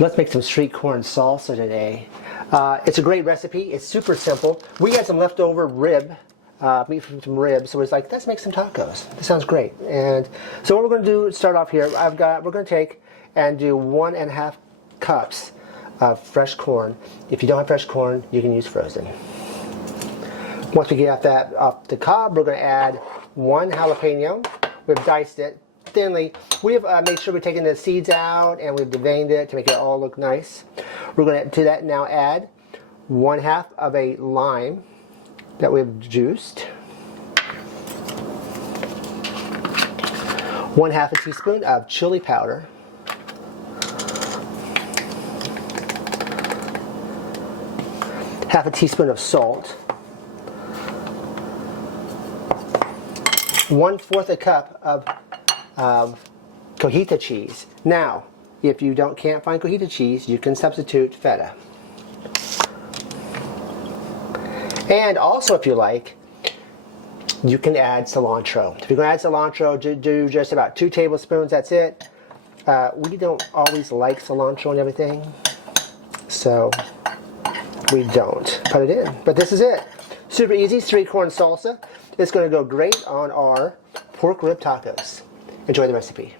Let's make some street corn salsa today. It's a great recipe. It's super simple. We had some leftover meat from some ribs, so it's like, let's make some tacos. This sounds great. And so what we're going to do, start off here, we're going to take and do 1.5 cups of fresh corn. If you don't have fresh corn, you can use frozen. Once we get off the cob, we're going to add 1 jalapeno. We've diced it thinly. We have made sure we've taken the seeds out and we've deveined it to make it all look nice. We're going to that now add 1/2 of a lime that we've juiced, 1/2 a teaspoon of chili powder, half a teaspoon of salt, 1/4 a cup of Cojita cheese. Now, if you can't find Cojita cheese, you can substitute feta. And also, if you like, you can add cilantro. If you're going to add cilantro, do just about 2 tablespoons. That's it. We don't always like cilantro and everything, so we don't put it in. But this is it. Super easy street corn salsa. It's going to go great on our pork rib tacos. Enjoy the recipe.